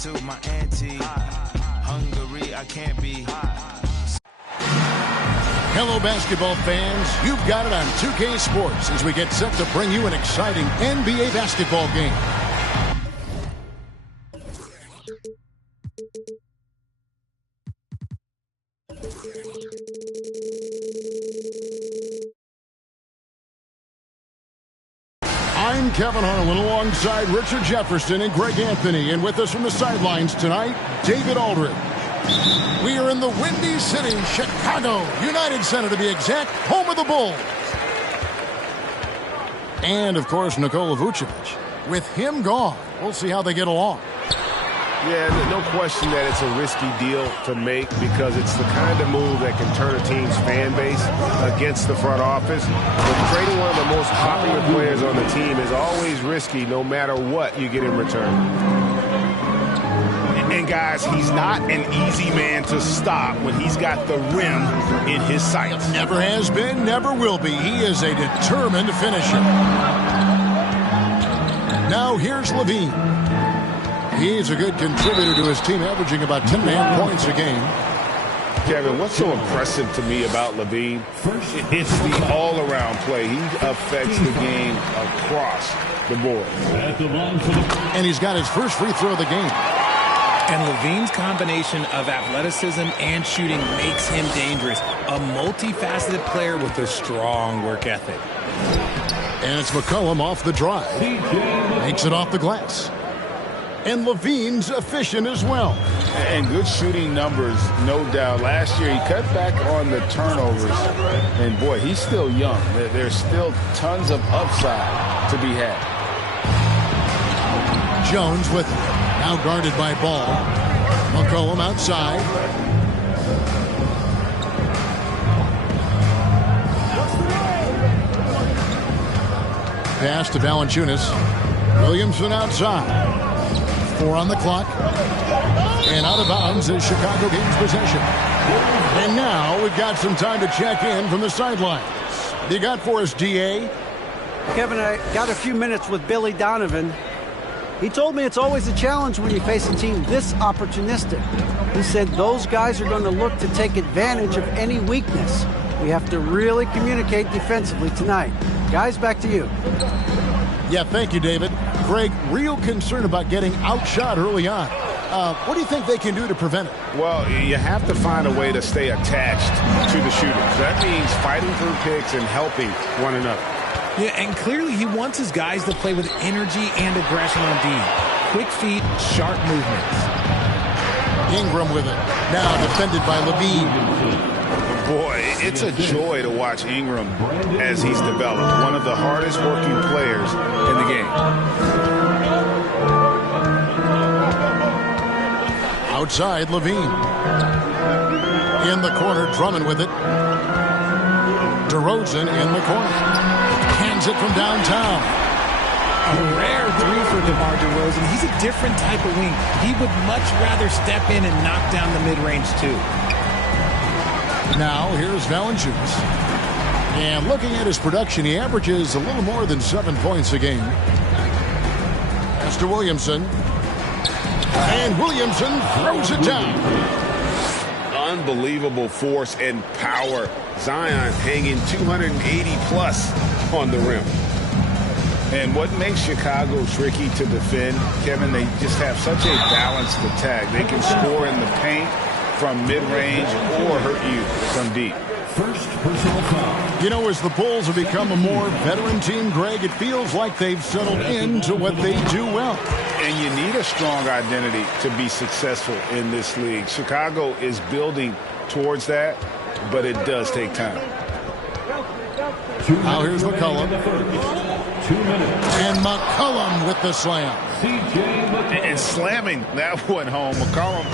to my auntie. Hungary, I can't be. Hello, basketball fans. You've got it on 2K Sports as we get set to bring you an exciting NBA basketball game. I'm Kevin Harlan alongside Richard Jefferson and Greg Anthony. And with us from the sidelines tonight, David Aldridge. We are in the Windy City, Chicago, United Center to be exact, home of the Bulls. And, of course, Nikola Vucevic. With him gone, we'll see how they get along. Yeah, no question that it's a risky deal to make because it's the kind of move that can turn a team's fan base against the front office. But trading one of the most popular players on the team is always risky no matter what you get in return. And, guys, he's not an easy man to stop when he's got the rim in his sights. Never has been, never will be. He is a determined finisher. Now here's Levine. He's a good contributor to his team, averaging about 10.5 points a game. Kevin, what's so impressive to me about Levine? It's the all-around play. He affects the game across the board. And he's got his first free throw of the game. And Levine's combination of athleticism and shooting makes him dangerous. A multifaceted player with a strong work ethic. And it's McCollum off the drive. Makes it off the glass. And Levine's efficient as well. And good shooting numbers, no doubt. Last year, he cut back on the turnovers. And, boy, he's still young. There's still tons of upside to be had. Jones with it. Now guarded by Ball. McCollum outside. Pass to Valanciunas. Williamson outside. 4 on the clock. And out of bounds as Chicago gains possession. And now we've got some time to check in from the sidelines. What do you got for us, D.A.? Kevin, I got a few minutes with Billy Donovan. He told me it's always a challenge when you face a team this opportunistic. He said those guys are going to look to take advantage of any weakness. We have to really communicate defensively tonight. Guys, back to you. Yeah, thank you, David. Greg, real concern about getting outshot early on. What do you think they can do to prevent it? Well, you have to find a way to stay attached to the shooters. That means fighting through picks and helping one another. Yeah, and clearly he wants his guys to play with energy and aggression on D. Quick feet, sharp movements. Ingram with it. Now defended by Levine. Boy, it's a joy to watch Ingram as he's developed. One of the hardest working players in the game. Outside, Levine. In the corner, Drummond with it. DeRozan in the corner. Hands it from downtown. A rare three for DeMar DeRozan. He's a different type of wing. He would much rather step in and knock down the mid-range too. Now here's Valanciunas. And looking at his production, he averages a little more than 7 points a game. Pass to Williamson. And Williamson throws it down. Unbelievable force and power. Zion hanging 280 plus on the rim. And what makes Chicago tricky to defend, Kevin, they just have such a balanced attack. They can score in the paint from mid-range or hurt you from deep. First personal foul. You know, as the Bulls have become a more veteran team, Greg, it feels like they've settled into what they do well. And you need a strong identity to be successful in this league. Chicago is building towards that, but it does take time. Now here's McCollum. 2 minutes. And McCollum with the slam. And slamming that one home. McCollum,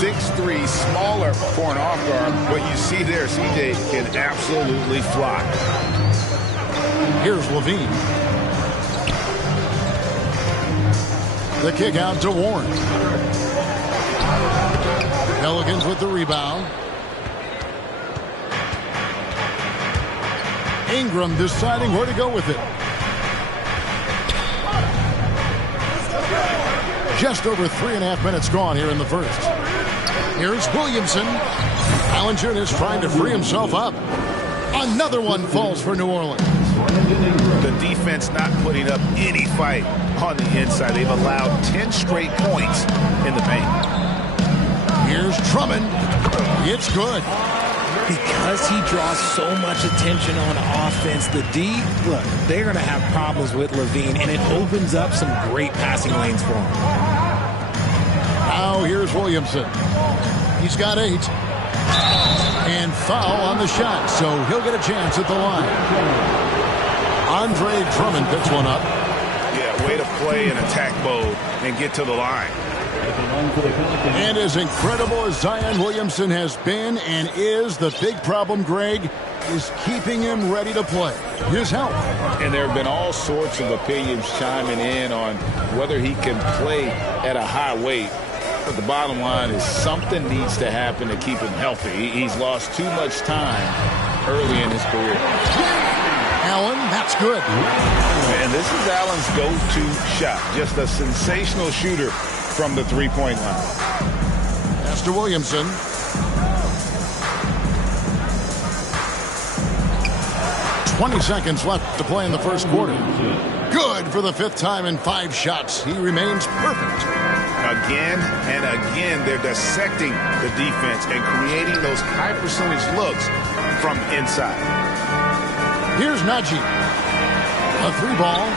6'3", smaller for an off guard. What you see there, CJ can absolutely fly. Here's Levine. The kick out to Warren. Pelicans with the rebound. Ingram deciding where to go with it. Just over 3.5 minutes gone here in the first. Here's Williamson. Valanciunas trying to free himself up. Another one falls for New Orleans. The defense not putting up any fight on the inside. They've allowed 10 straight points in the paint. Here's Drummond. It's good. Because he draws so much attention on offense, the D, look, they're going to have problems with Levine, and it opens up some great passing lanes for him. Now here's Williamson. He's got 8. And foul on the shot, so he'll get a chance at the line. Andre Drummond picks one up. Yeah, way to play in attack mode and get to the line. And as incredible as Zion Williamson has been and is, the big problem, Greg, is keeping him ready to play. His health. And there have been all sorts of opinions chiming in on whether he can play at a high weight. But the bottom line is something needs to happen to keep him healthy. He's lost too much time early in his career. Allen, that's good. And this is Allen's go-to shot. Just a sensational shooter from the three-point line. Pass to Williamson. "20 seconds left to play in the first quarter. Good for the 5th time in 5 shots. He remains perfect. Again and again, they're dissecting the defense and creating those high-percentage looks from inside. Here's Najee. A 3-ball.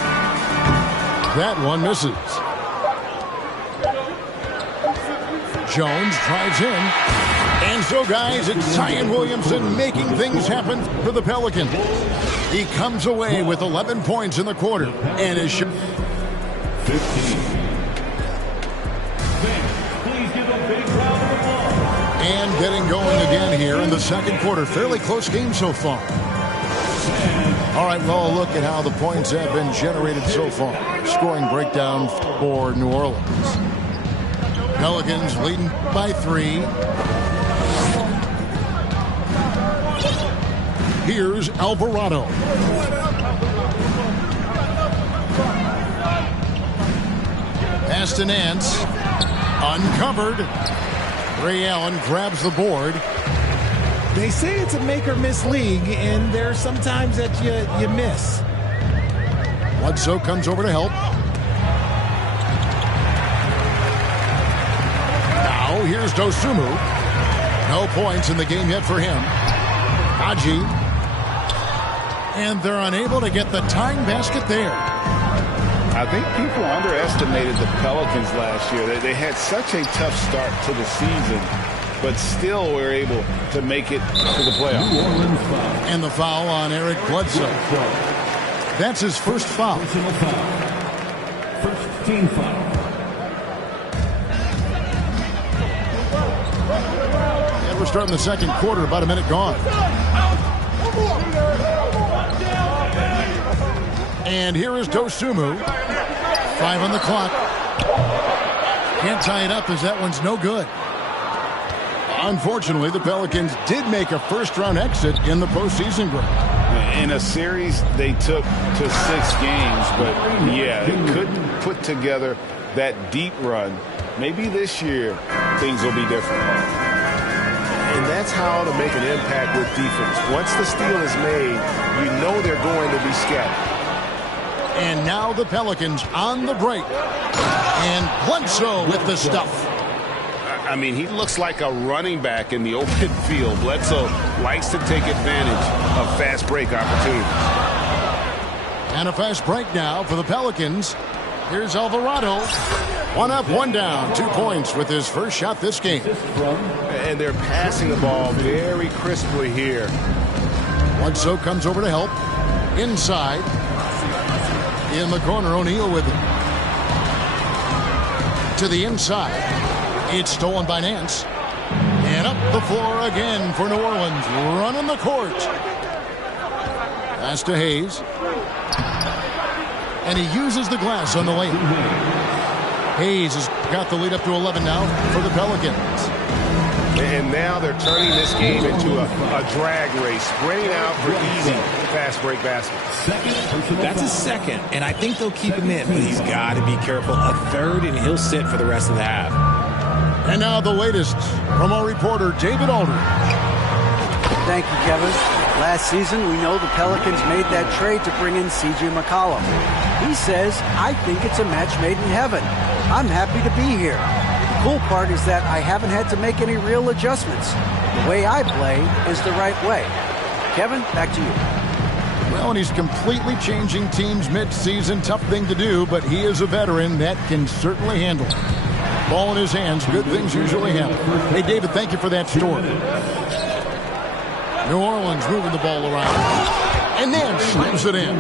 That one misses. Jones drives in. And so, guys, it's Zion Williamson making things happen for the Pelicans. He comes away with 11 points in the quarter and is 15. Please give a big round of applause. And getting going again here in the second quarter. Fairly close game so far. All right, well, look at how the points have been generated so far. Scoring breakdown for New Orleans. Pelicans leading by 3. Here's Alvarado. Pass to Nance. Uncovered. Ray Allen grabs the board. They say it's a make-or-miss league, and there are some times that you miss. Bledsoe comes over to help. Now here's Dosunmu. No points in the game yet for him. Haji. And they're unable to get the tying basket there. I think people underestimated the Pelicans last year. They had such a tough start to the season, but still were able to make it to the playoffs. And the foul on Eric Bledsoe. That's his first foul. Personal foul. First team foul. And we're starting the second quarter, about a minute gone. And here is Dosunmu. 5 on the clock. Can't tie it up as that one's no good. Unfortunately, the Pelicans did make a first-round exit in the postseason, Greg. In a series they took to 6 games, but yeah, they couldn't put together that deep run. Maybe this year things will be different. And that's how to make an impact with defense. Once the steal is made, you know they're going to be scattered. And now the Pelicans on the break. And Bledsoe with the stuff. I mean, he looks like a running back in the open field. Bledsoe likes to take advantage of fast break opportunities. And a fast break now for the Pelicans. Here's Alvarado. 1 up, 1 down. 2 points with his first shot this game. And they're passing the ball very crisply here. Bledsoe comes over to help. Inside. In the corner, O'Neal with it. To the inside. It's stolen by Nance. And up the floor again for New Orleans. Running the court. Pass to Hayes. And he uses the glass on the layup. Hayes has got the lead up to 11 now for the Pelicans. And now they're turning this game into a drag race, spreading out for easy fast break baskets. That's a second, and I think they'll keep him in, but he's got to be careful. A third, and he'll sit for the rest of the half. And now the latest from our reporter, David Aldridge. Thank you, Kevin. Last season, we know the Pelicans made that trade to bring in C.J. McCollum. He says, I think it's a match made in heaven. I'm happy to be here. The cool part is that I haven't had to make any real adjustments. The way I play is the right way. Kevin, back to you. Well, and he's completely changing teams mid-season. Tough thing to do, but he is a veteran that can certainly handle it. Ball in his hands. Good things usually happen. Hey, David, thank you for that story. New Orleans moving the ball around. And Nance slams it in.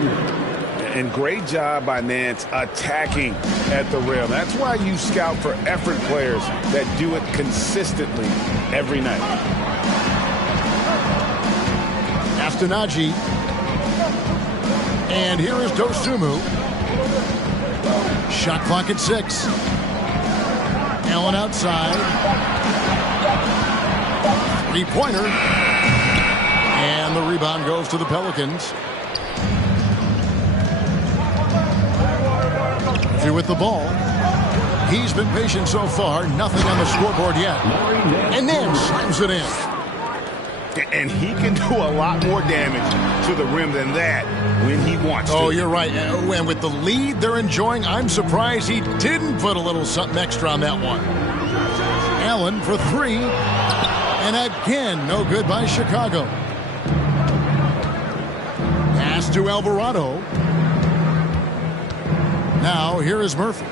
And great job by Nance attacking at the rim. That's why you scout for effort players that do it consistently every night. Astanaji. And here is Dosunmu. Shot clock at 6. Allen outside. Three-pointer. And the rebound goes to the Pelicans. Here with the ball. He's been patient so far. Nothing on the scoreboard yet. And then slams it in. And he can do a lot more damage to the rim than that when he wants to. Oh, you're right. And with the lead they're enjoying, I'm surprised he didn't put a little something extra on that one. Allen for 3. And again, no good by Chicago. Pass to Alvarado. Now, here is Murphy.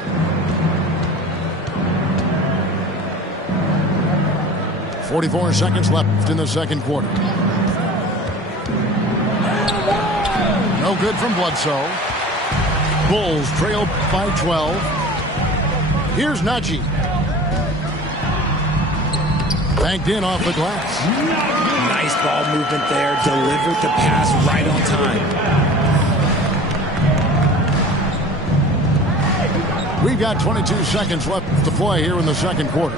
.44 seconds left in the second quarter. No good from Bledsoe. Bulls trail by 12. Here's Najee. Banked in off the glass. Nice ball movement there. Delivered the pass right on time. We've got 22 seconds left to play here in the second quarter.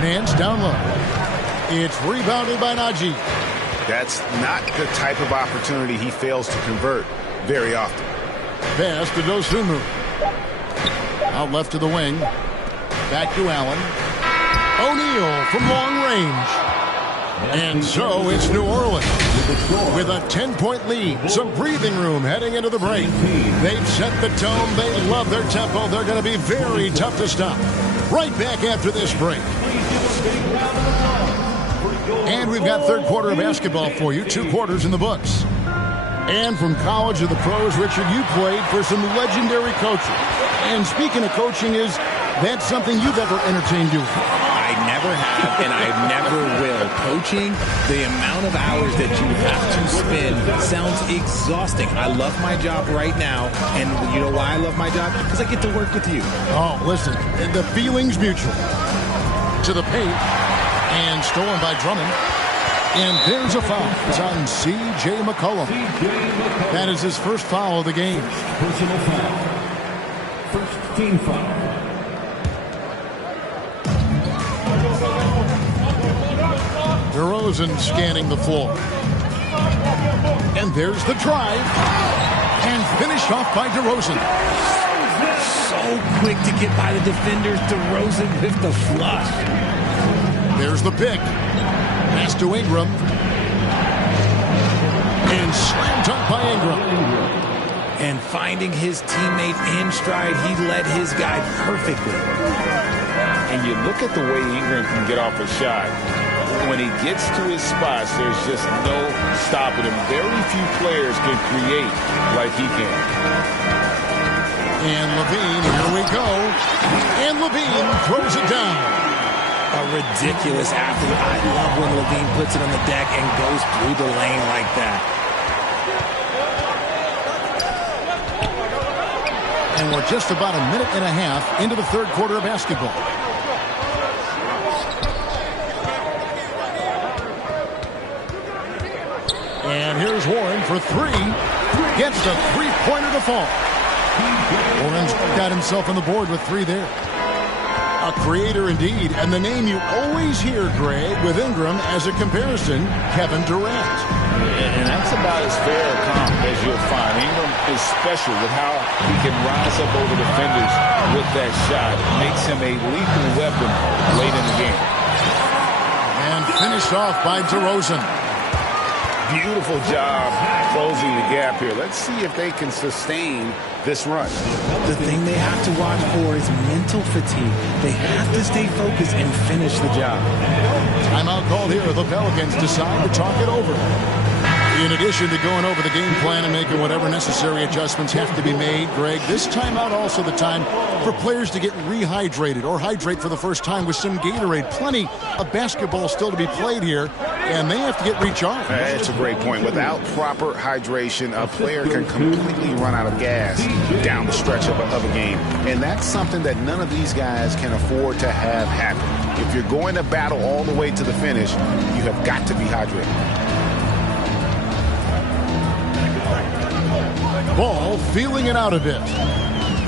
Nance down low. It's rebounded by Najee. That's not the type of opportunity he fails to convert very often. Pass to Dosunmu. Out left to the wing. Back to Allen. O'Neal from long range. And so it's New Orleans with a 10-point lead. Some breathing room heading into the break. They've set the tone. They love their tempo. They're going to be very tough to stop. Right back after this break. And we've got third quarter of basketball for you. 2 quarters in the books. And from college to the pros, Richard, you played for some legendary coaches. And speaking of coaching, is that something you've ever entertained doing? I never have, and I never will. Coaching, the amount of hours that you have to spend sounds exhausting. I love my job right now, and you know why I love my job? Because I get to work with you. Oh, listen, the feeling's mutual. To the paint, and stolen by Drummond. And there's a foul. It's on C.J. McCollum. That is his first foul of the game. Personal foul. First team foul. DeRozan scanning the floor. And there's the drive. And finished off by DeRozan. So quick to get by the defenders. DeRozan with the flush. There's the pick. Pass to Ingram. And slam dunk by Ingram. And finding his teammate in stride, he led his guy perfectly. And you look at the way Ingram can get off a shot. When he gets to his spots, there's just no stopping him. Very few players can create like he can. And Levine, here we go. And Levine throws it down. A ridiculous athlete. I love when Levine puts it on the deck and goes through the lane like that. And we're just about a minute and a half into the third quarter of basketball. And here's Warren for 3. Gets the three-pointer to fall. Warren's got himself on the board with 3 there. A creator indeed, and the name you always hear, Greg, with Ingram as a comparison, Kevin Durant. And that's about as fair a comp as you'll find. Ingram is special with how he can rise up over defenders with that shot. It makes him a lethal weapon late in the game. And finished off by DeRozan. Beautiful job closing the gap here. Let's see if they can sustain this run. The thing they have to watch for is mental fatigue. They have to stay focused and finish the job. Timeout called here. The Pelicans decide to talk it over. In addition to going over the game plan and making whatever necessary adjustments have to be made, Greg, this timeout also the time for players to get rehydrated or hydrate for the first time with some Gatorade. Plenty of basketball still to be played here, and they have to get recharged. That's a great point. Without proper hydration, a player can completely run out of gas down the stretch of a game. And that's something that none of these guys can afford to have happen. If you're going to battle all the way to the finish, you have got to be hydrated. Ball feeling it out a bit.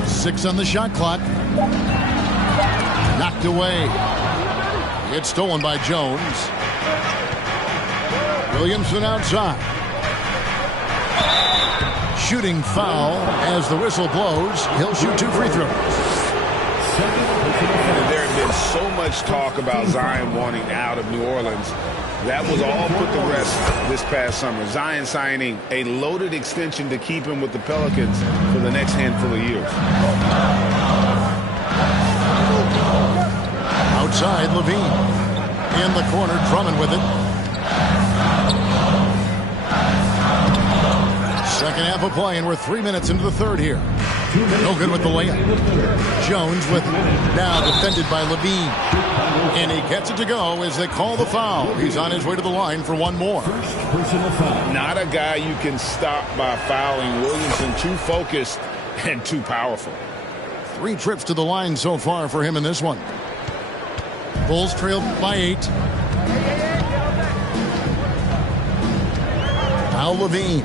6 on the shot clock. Knocked away. It's stolen by Jones. Williamson outside. Shooting foul as the whistle blows. He'll shoot 2 free throws. There had been so much talk about Zion wanting out of New Orleans. That was all put to rest this past summer. Zion signing a loaded extension to keep him with the Pelicans for the next handful of years. Outside, Levine. In the corner, Drummond with it. Second half of play, and we're 3 minutes into the third here. No good with the layup. Jones with it. Now defended by Levine. And he gets it to go as they call the foul. He's on his way to the line for one more. Not a guy you can stop by fouling. Williamson too focused and too powerful. 3 trips to the line so far for him in this one. Bulls trailed by 8. Now Levine.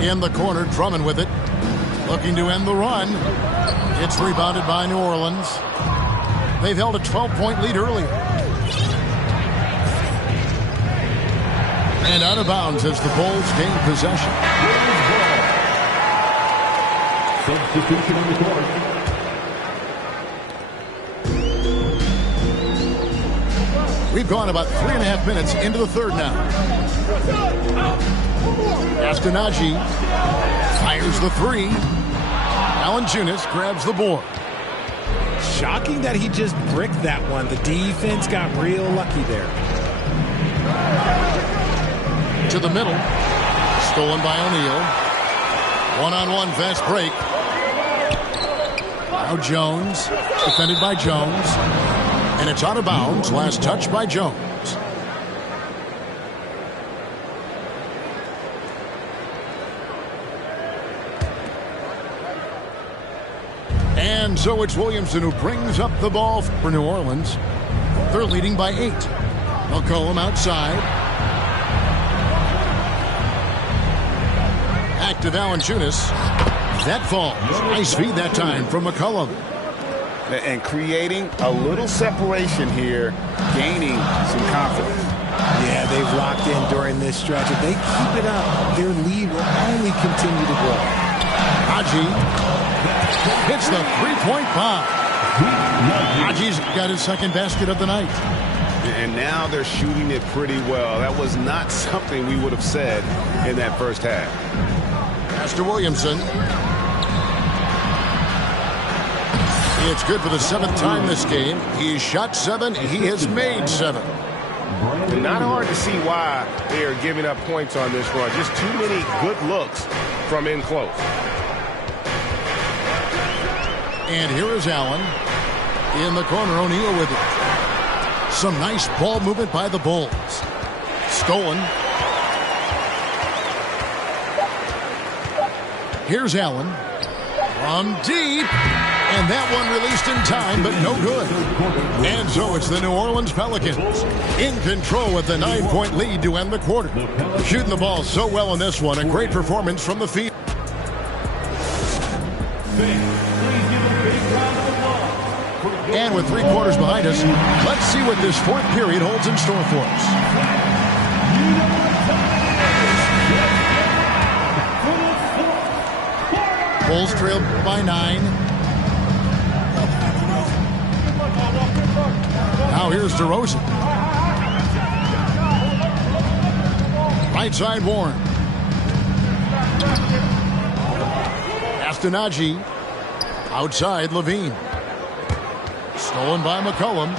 In the corner, Drummond with it. Looking to end the run. It's rebounded by New Orleans. They've held a 12-point lead earlier. And out of bounds as the Bulls gain possession. Substitution on the court. We've gone about 3.5 minutes into the third now. Askenaji fires the 3. Valanciunas grabs the board. Shocking that he just bricked that one. The defense got real lucky there. To the middle. Stolen by O'Neal. One-on-one fast break. Now Jones. Defended by Jones. And it's out of bounds. Last touch by Jones. And so it's Williamson who brings up the ball for New Orleans. They're leading by 8. McCollum outside. Back to Valanciunas. That falls. Nice feed that time from McCollum. And creating a little separation here, gaining some confidence. Yeah, they've locked in during this stretch. If they keep it up, their lead will only continue to grow. Haji hits the 3-point bomb. Haji's got his second basket of the night. And now they're shooting it pretty well. That was not something we would have said in that first half. Pass to Williamson. It's good for the 7th time this game. He's shot 7. He has made 7. And not hard to see why they are giving up points on this run. Just too many good looks from in close. And here is Allen. In the corner, O'Neal with it. Some nice ball movement by the Bulls. Stolen. Here's Allen. From deep. And that one released in time, but no good. And so it's the New Orleans Pelicans in control with the 9-point lead to end the quarter. Shooting the ball so well in this one. A great performance from the field. And with 3 quarters behind us, let's see what this 4th period holds in store for us. Bulls trail by 9. Now here's DeRozan. Right side Warren. Astonagi. Outside Levine. Stolen by McCollum.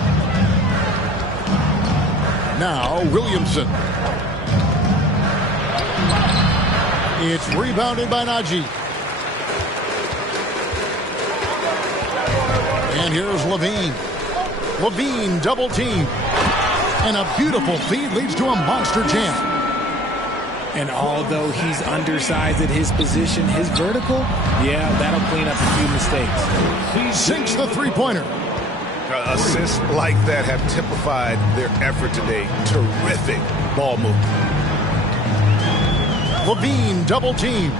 Now Williamson. It's rebounded by Najee. And here's Levine. Levine double team. And a beautiful feed leads to a monster jam. And although he's undersized at his position, his vertical, yeah, that'll clean up a few mistakes. Sinks the three-pointer. Assists like that have typified their effort today. Terrific ball movement. Levine double team.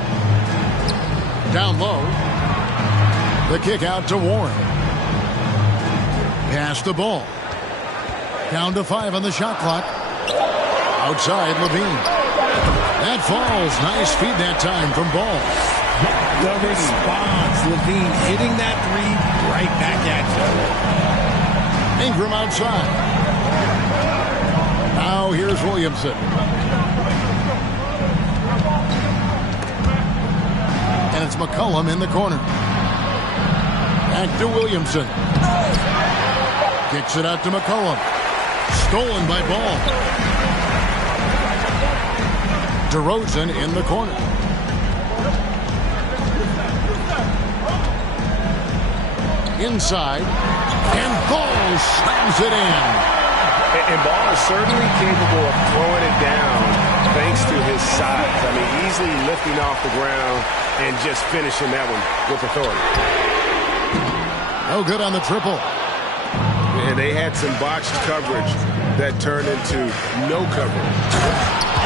Down low. The kick out to Warren. Pass the ball. Down to 5 on the shot clock. Outside Levine. That falls. Nice feed that time from Ball. The response. Levine hitting that 3 right back at you. Ingram outside. Now here's Williamson. And it's McCollum in the corner. Back to Williamson. Kicks it out to McCollum. Stolen by Ball. DeRozan in the corner. Inside. And Ball slams it in. And Ball is certainly capable of throwing it down thanks to his size. I mean, easily lifting off the ground and just finishing that one with authority. No good on the triple. And they had some botched coverage that turned into no coverage.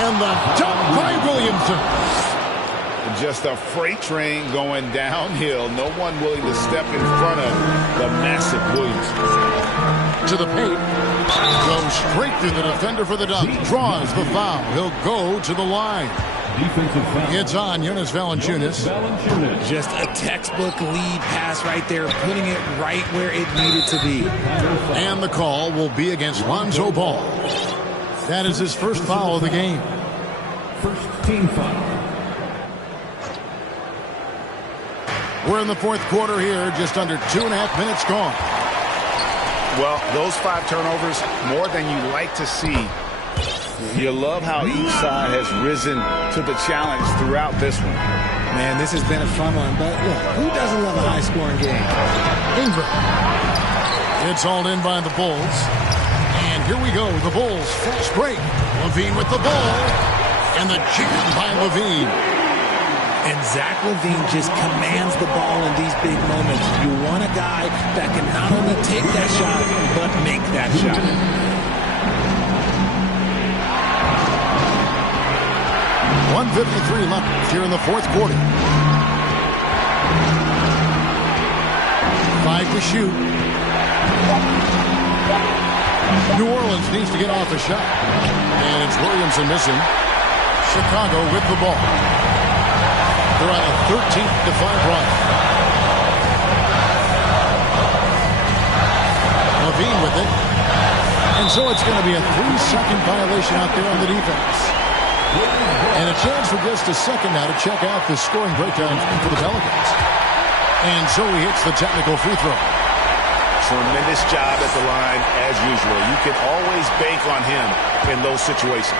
And the dunk by Williamson. Just a freight train going downhill. No one willing to step in front of the massive Williamson. To the paint. Goes straight through the defender for the dunk. Draws the foul. He'll go to the line. It's on Jonas Valanciunas. Just a textbook lead pass right there, putting it right where it needed to be. And the call will be against Lonzo Ball. That is his first foul of the game. First team foul. We're in the 4th quarter here, just under 2.5 minutes gone. Well, those 5 turnovers, more than you like to see. You love how each side has risen to the challenge throughout this one. Man, this has been a fun one, but look, who doesn't love a high-scoring game? Ingram. It's hauled in by the Bulls. And here we go, the Bulls fast break. Levine with the ball. And the jam by Levine. And Zach Levine just commands the ball in these big moments. You want a guy that can not only take that shot, but make that shot. 1:53 left here in the 4th quarter. 5 to shoot. New Orleans needs to get off a shot. And it's Williamson missing. Chicago with the ball. They're on a 13-5 run. Levine with it. And so it's going to be a 3-second violation out there on the defense. And a chance for just a second now to check out the scoring breakdown for the Pelicans. And so he hits the technical free throw. Tremendous job at the line as usual. You can always bank on him in those situations.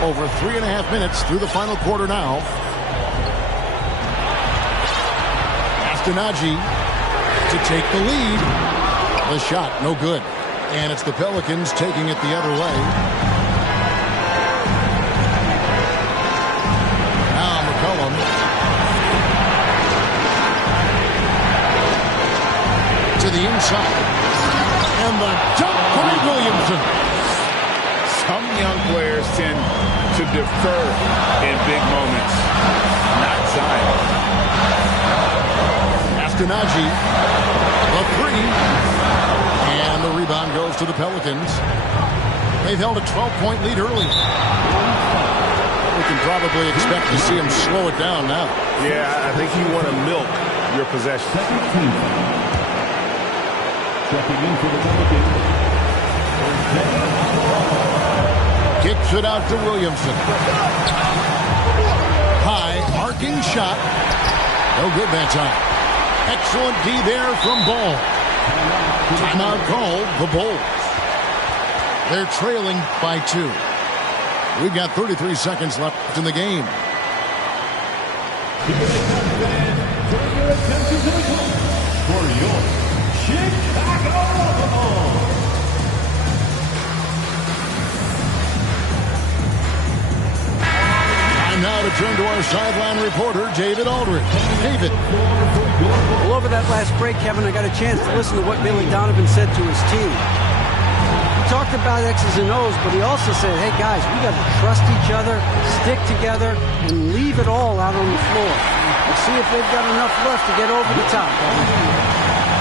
Over 3.5 minutes through the final quarter now. Astonagi to take the lead. The shot, no good. And it's the Pelicans taking it the other way. Now McCollum. To the inside. And the dunk by Williamson. Some young players tend to defer in big moments. Not Zion. Astonagi. The And the rebound goes to the Pelicans. They've held a 12-point lead earlier. We can probably expect to see him slow it down now. Yeah, I think you want to milk your possession. Checking in for the Pelicans. Kicks it out to Williamson. High, arcing shot. No good that time. Excellent D there from Ball. Timeout called the Bulls. They're trailing by 2. We've got 33 seconds left in the game. Turn your attention to the clock for your Chicago Bulls. Time now to turn to our sideline reporter, David Aldridge. David. Well, over that last break, Kevin, I got a chance to listen to what Billy Donovan said to his team. He talked about X's and O's, but he also said, hey, guys, we got to trust each other, stick together, and leave it all out on the floor. Let's see if they've got enough left to get over the top.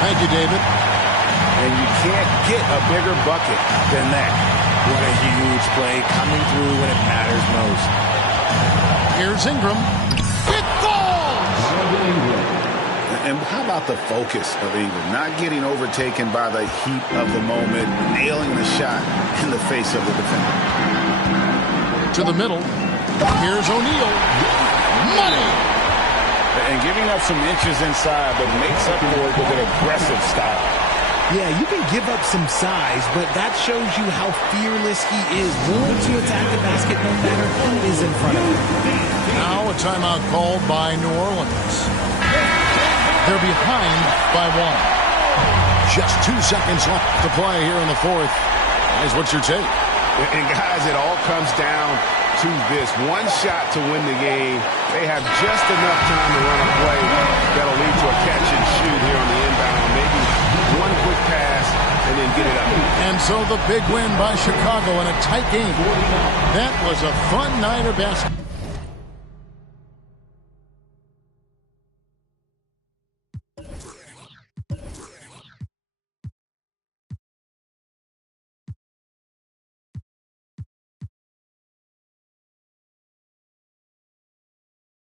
Thank you, David. And you can't get a bigger bucket than that. What a huge play coming through when it matters most. Here's Ingram. It falls! And how about the focus of Ingram? Not getting overtaken by the heat of the moment, nailing the shot in the face of the defender. To the middle. Here's O'Neal. Money! And giving up some inches inside, but makes up for it with an aggressive style. Yeah, you can give up some size, but that shows you how fearless he is, willing to attack the basket no matter who is in front of him. Now a timeout called by New Orleans. They're behind by 1. Just 2 seconds left to play here in the fourth. Guys, what's your take? And guys, it all comes down to this. One shot to win the game. They have just enough time to run a play that'll lead to a catch and shoot here on the inbound. Maybe one quick pass and then get it up. And so the big win by Chicago in a tight game. That was a fun night of basketball.